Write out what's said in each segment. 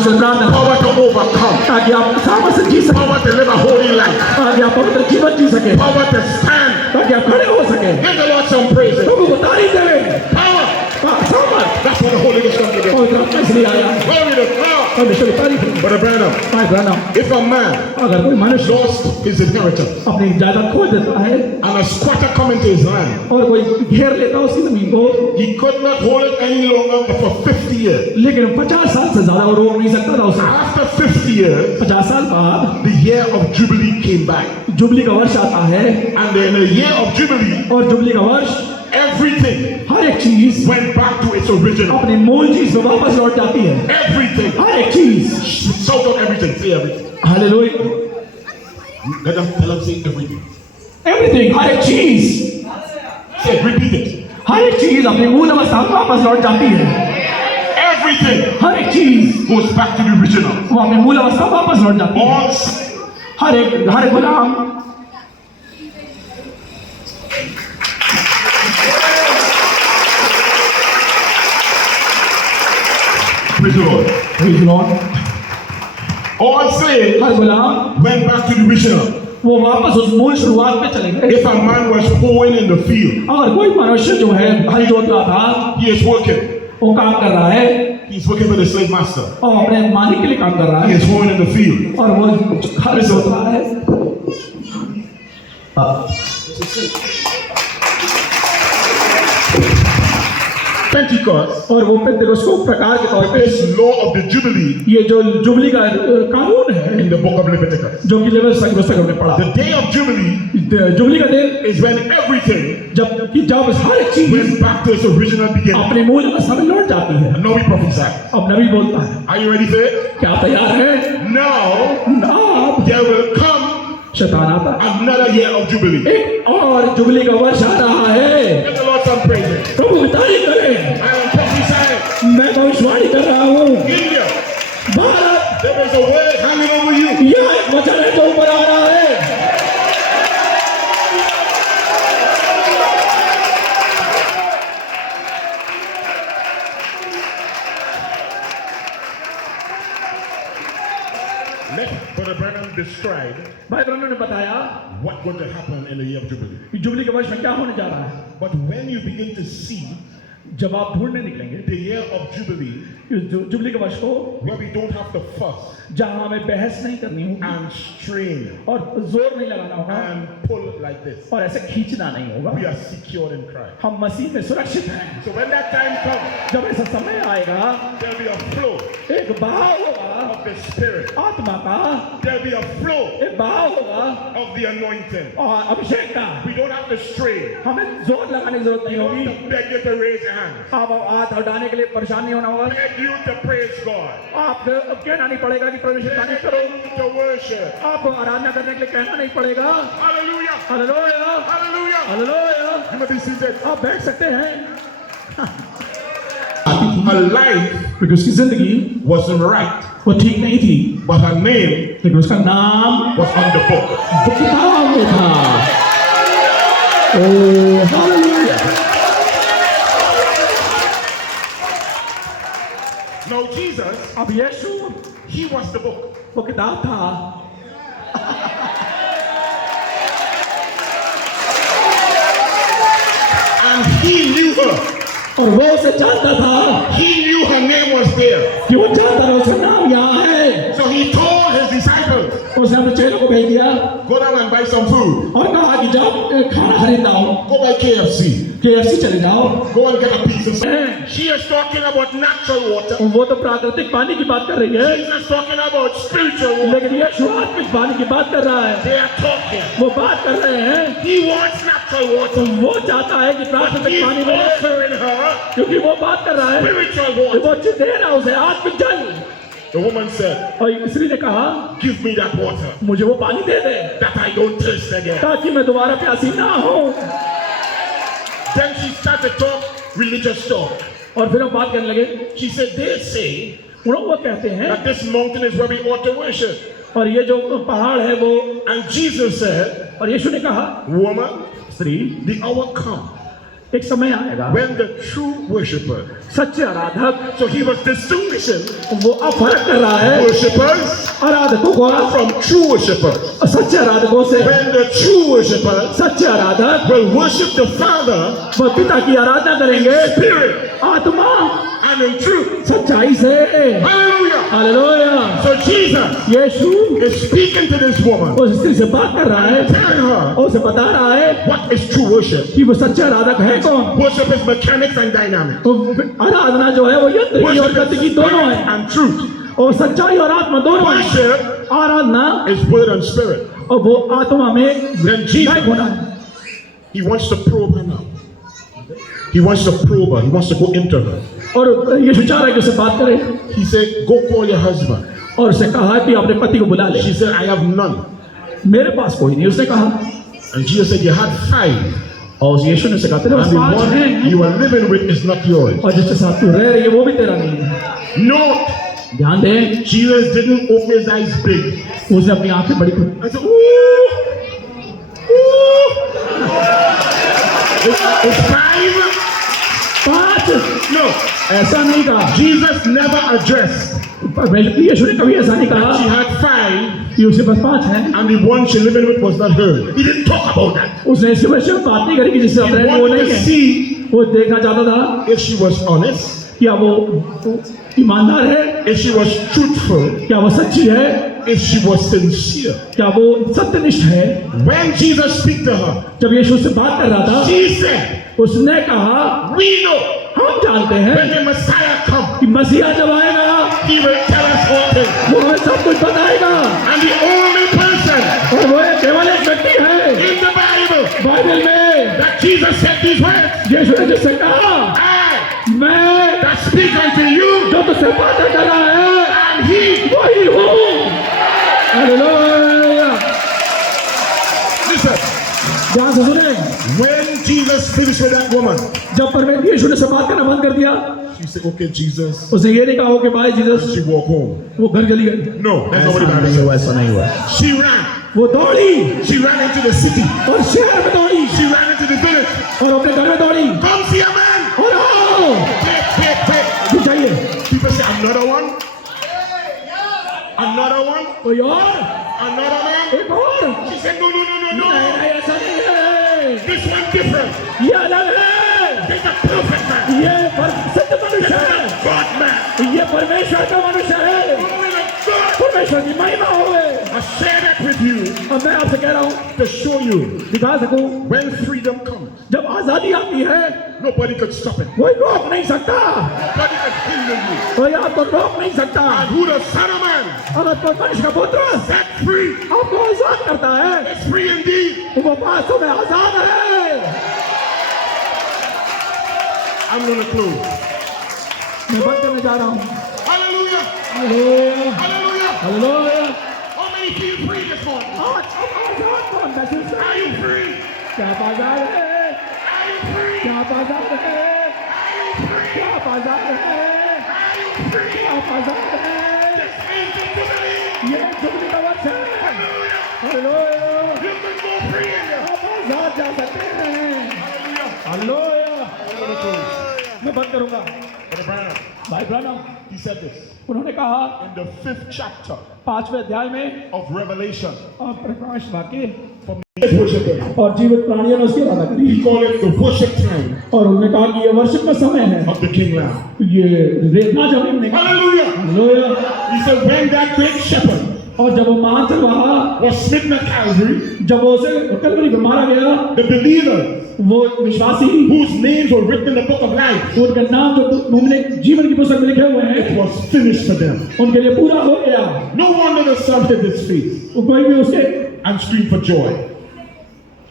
power to overcome, ताकि आप सामर्थ से जी सकें, power to live a holy life, ताकि आप पवित्र जीवन जी सकें, power to stand. ताकि आप खड़े हो सकें। Give the Lord some praise. प्रभु को तारीफ दें। Power. सामर्थ, That's what the Holy Ghost comes to do. पवित्र आत्मा इसलिए आया। Glory to God. परमेश्वर की तारीफ हो। Brother Branham, भाई ब्रैनम, if a man अगर कोई मनुष्य lost his inheritance अपनी जायदाद खो देता है and a squatter come into his land, और कोई घेर लेता है उसकी जमीन को, he could not hold it any longer for 50 years. लेकिन 50 साल से ज्यादा वो रोक नहीं सकता था उसे। After 50 years, 50 साल बाद the year of Jubilee came back. Jubilee का वर्ष आता है And in the year of Jubilee, और जुबली का वर्ष everything हर एक चीज went back to its original. अपने मूल चीज में वापस लौट जाती है। Everything. हर एक चीज, Shout out everything. Say everything. Hallelujah, Let them tell them say everything. Everything, हर एक चीज, Say, repeat it. हर एक चीज अपनी मूल अवस्था में वापस लौट जाती है। Everything हर एक चीज goes back to the original. वो अपनी मूल अवस्था में वापस लौट जाती है। All हर एक गुलाम praise the Lord. Praise the Lord, All slaves her Ghulam went back to the original. वो वापस उस मूल शुरुआत में चले गए। If a man was hoeing in the field, अगर कोई मनुष्य जो है हल जोत रहा था, he is working. वो काम कर रहा है He's working for the slave master. और अपने मालिक के लिए काम कर रहा He है is hoeing in the field. और वो हल जोत रहा है। Pentecost, और वो पेंटेकोस्ट को प्रकार के तौर पे this law of the Jubilee ये जो जुबली का कानून है in the book of Leviticus. जो कि लेविटिकस पुस्तक हमने पढ़ा, The day of Jubilee jubilee का दिन is when everything जब हर एक चीज went back to its original beginning. अपने मूल अवस्था में लौट जाती है। And now we prophesy. अब नबी बोलता है, Are you ready for it? क्या तैयार है? Now अब there will come शैतान आता है, another year of Jubilee. एक और जुबली का वर्ष आ रहा है। Give the Lord some praise. प्रभु की तारीफ करें। I am prophesying. मैं भविष्यवाणी कर रहा हूँ, India, Bharat, there is a word hanging over you. यह एक वचन है जो ऊपर आ रहा है। Let Brother Branham describe भाई ब्रह्म ने बताया what's going to happen in the year of Jubilee. कि जुबली के वर्ष में क्या होने जा रहा है। But when you begin to see जब आप ढूंढने निकलेंगे the year of Jubilee, jubilee के वर्ष को, where we don't have to fuss जहां हमें बहस नहीं करनी होगी and strain और जोर नहीं लगाना होगा and pull like this, और ऐसे खींचना नहीं होगा, we are secured in Christ. हम मसीह में सुरक्षित हैं। So when that time comes, जब ऐसा समय आएगा, there'll be a flow एक बहाव होगा of the Spirit. आत्मा का, There'll be a flow एक बहाव होगा of the anointing. और अभिषेक का। We don't have to strain. हमें जोर लगाने की जरूरत नहीं We होगी। don't have to beg you to raise your hand. आप हाथ उठाने के लिए परेशान नहीं होना होगा। Beg you to praise God. आपको अब कहना नहीं पड़ेगा कि प्रवेश तारीफ करो। Beg you to worship. आपको आराधना करने के लिए कहना नहीं पड़ेगा। Hallelujah. Hallelujah, Hallelujah. Hallelujah. You may be seated. आप बैठ सकते हैं। Her life क्योंकि उसकी जिंदगी wasn't right, वो ठीक नहीं थी, but her name लेकिन उसका नाम was on the book. वो किताब में था। Oh hallelujah. Now Jesus, अब यीशु he was the book. वो किताब था। And he knew her. और वो उसे जानता था He knew her name was there. कि वो जानता था उसका नाम यहाँ है। So he told his disciples, उसने अपने चेलों को भेज दिया go down and buy some food. और कहा कि जाओ खाना खरीद लाओ, Go buy KFC. KFC चले जाओ। Go and get a piece of something. She is talking about natural water. वो तो प्राकृतिक पानी की बात कर रही है, Jesus is talking about spiritual water. लेकिन यीशु आत्मिक पानी की बात कर रहा है। They are talking. वो बात कर रहे हैं, He wants natural water. वो चाहता है कि प्राकृतिक He's पानी मिले, offering her क्योंकि वो बात कर रहा है spiritual कि water. वो चीज दे रहा है उसे आत्मिक जल। The woman said, और स्त्री ने कहा, give me that water मुझे वो पानी दे दे that I don't thirst again. ताकि मैं दोबारा प्यासी ना हो। Then she started to talk religious talk. और फिर हम बात करने लगे, She said, they say वो कहते हैं that this mountain is where we ought to worship. और ये जो पहाड़ है वो, And Jesus said, और यीशु ने कहा, woman, स्त्री the hour come एक समय आएगा when the true worshipper, सच्चे आराधक, so he was distinguishing वो अब फर्क कर रहा है worshipers आराधकों को from true worshippers. सच्चे आराधकों से। When the true worshipper सच्चे आराधक will worship the Father वो पिता की आराधना करेंगे Spirit आत्मा and in truth. सच्चाई से। Hallelujah. Hallelujah. So Jesus Yeshu is speaking to this woman, उस स्त्री से बात कर रहा है telling her और उसे बता रहा है what is true worship. कि वो सच्चे आराधक है कौन। Worship is mechanics and dynamics. तो आराधना जो है वो यंत्र की और गति की दोनों है and truth. और सच्चाई और आत्मा दोनों है। Worship Aradhana is word and spirit. और वो आत्मा में Then Jesus, गायब होना है। he wants to probe her now. He wants to probe her. He wants to go into her. और यीशु चाह रहा है कि उससे बात करे He said, go call your husband. और उसे कहा कि अपने पति को बुला ले। She said, I have none. मेरे पास कोई नहीं, उसने कहा। And Jesus said, you had 5. और यीशु ने उसे कहा तेरे पास And the 5 one हैं you are living with is not yours. और जिसके साथ तू रह रही है वो भी तेरा नहीं है। Note, ध्यान दे, Jesus didn't open his eyes big. उसने अपनी आंखें बड़ी खोली। I said, ooh. It's 5? 5 No. ऐसा नहीं कहा। Jesus never addressed. यीशु ने कभी ऐसा नहीं She कहा had 5 कि उसके पास 5 हैं। and the one she living with was not hers. He didn't talk about that. उसने इसके बारे में बात नहीं करी कि जिससे He अपने वो wanted नहीं to है। see वो देखना चाहता था if she was honest, क्या वो ईमानदार है, if she was truthful, क्या वो सच्ची है, if she was sincere. क्या वो सत्यनिष्ठ है। When Jesus speak to her, जब यीशु उससे बात कर रहा था she said, उसने कहा we know हम जानते हैं when the Messiah come, कि मसीहा जब आएगा he will tell us all things. वो हमें सब कुछ बताएगा And the only person और वो केवल एक व्यक्ति है in the Bible बाइबल में that Jesus said these words, यीशु ने जिससे कहा I मैं that speak unto you, जो तुझसे बातें कर रहा है and he. वही हूँ। हालेलुया। Listen, ध्यान से सुने, when Jesus finished with that woman, जब परमेश्वर यीशु ने से बात करना बंद कर दिया she said, okay, Jesus. उसने ये नहीं कहा हो कि by Jesus, She walked home. वो घर चली गई। No, that's not what the Bible says. ऐसा नहीं हुआ। She ran. वो दौड़ी She ran into the city. और शहर में दौड़ी She ran into the village. और अपने घर में दौड़ी Come see a man. और आओ Wait. चाहिए People say, another one. Another one. कोई और Another man. एक और। She said, no. नहीं, ऐसा नहीं है, This one different. ये अलग है, There's a perfect man. ये सत्य मनुष्य है, God man. ये परमेश्वर का मनुष्य है, Glory to God. परमेश्वर की महिमा होवे। I share that with you अब मैं आपसे कह रहा हूँ to show you दिखा सकूं when freedom comes, जब आजादी आती है nobody could stop it. कोई रोक नहीं सकता, Nobody could hinder you. कोई आपको रोक नहीं सकता। And who the Son of Man अगर कोई मनुष्य का पुत्र set free आपको आजाद करता है is free indeed. तो वो वास्तव में आजाद है। I'm going to close. मैं बंद करने जा रहा हूँ। Hallelujah. Hallelujah, Hallelujah. Hallelujah. How many feel free this morning? आज अब आजाद कौन महसूस कर? Are you free? क्या आजाद है? Are you free? क्या आजाद है? Are you free? क्या आजाद है? Are you free? क्या आजाद है? This is the jubilee. ये जुबली का वर्ष है। Hallelujah. Hallelujah. You can go free in here. आप आजाद जा सकते हैं। Hallelujah. Hallelujah. I'm going to close. मैं बंद करूंगा। Brother Branham, भाई ब्रैनम he said this उन्होंने कहा in the 5th chapter 5वें अध्याय में of Revelation और प्रकाश वाक्य from the worshiper. और जीवित प्राणियों ने उसकी आराधना करी He called it the worship time और उन्होंने कहा कि ये वर्षिप का समय है। of the King Lamb. ये रेतना जमीन ने कहा Hallelujah. Hallelujah. He said when that great shepherd और जब वो महान चरवाहा was smitten at Calvary, जब वो उसे कलवरी पे मारा गया the believers वो विश्वासी whose names were written in the book of life, उनका नाम जो उन्होंने जीवन की पुस्तक में लिखे हुए it हैं was finished for them. उनके लिए पूरा हो गया। No wonder the son hid his face वो कोई भी उसके and screamed for joy.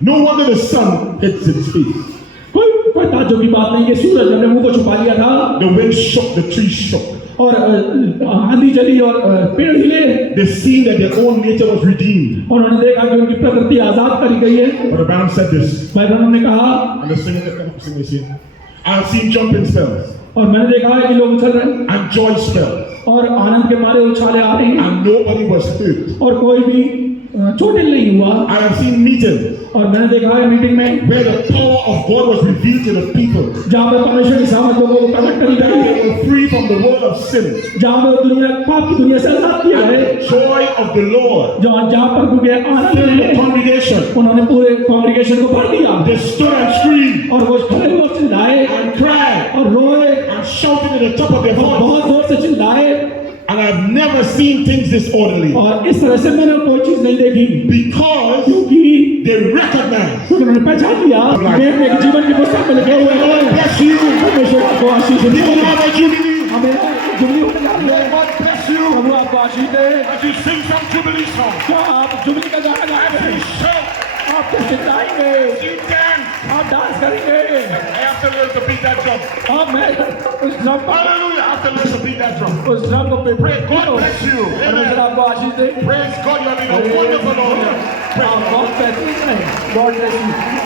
No wonder the sun hid his face. कोई ताज्जुब की बात नहीं कि सूरज ने अपने मुंह को छुपा लिया था The wind shook, the trees shook. और आंधी चली और पेड़ हिले। They seen that their own nature was redeemed. उन्होंने देखा कि उनकी प्रकृति आजाद करी गई है। But the Branham said this, भाई ब्रैनम ने कहा and the singer that come up sing this here. I've seen jumping spells और मैंने देखा है कि लोग उछल रहे हैं and joy spells, और आनंद के मारे उछाले आ रहे हैं and nobody was hurt. और कोई भी चोटिल नहीं हुआ I have seen meetings और मैंने देखा है मीटिंग में where the power of God was revealed to the people. जहाँ पे परमेश्वर की सामर्थ लोगों को प्रकट करी गई, They were free from the world of sin. जहाँ पे दुनिया पाप की दुनिया से आजाद किया है, Joy of the Lord जहाँ प्रभु के आनंद filled the में congregation. उन्होंने पूरे कांग्रेगेशन को भर दिया They stood and screamed और वो खड़े हुए चिल्लाए and cried और रोए and shouted at the top of their और voice. बहुत जोर से चिल्लाए And I've never seen things disorderly और इस तरह से मैंने कोई चीज नहीं देखी, because क्योंकि they recognized. उन्होंने पहचान लिया वे एक जीवन की पुस्तक में लिखे हुए God हैं। bless you. परमेश्वर को आशीष दे। People know that Jubilee. हमें जुबली होने जा रही है। God bless you. प्रभु आपको आशीष दे। As you sing some Jubilee song. क्या आप जुबली का गाना गाएंगे? You shout. आप कैसे गाएंगे? You dance. आप डांस करेंगे? I have to learn to beat that drum. आप मैं उस ड्रम पर Hallelujah. I have to learn to beat that drum. उस ड्रम को पे Pray. God bless you. परमेश्वर Amen. आपको आशीष दे। Praise God. You have been a wonderful Lord. Praise आप God. बहुत बेहतरीन हैं। God bless you.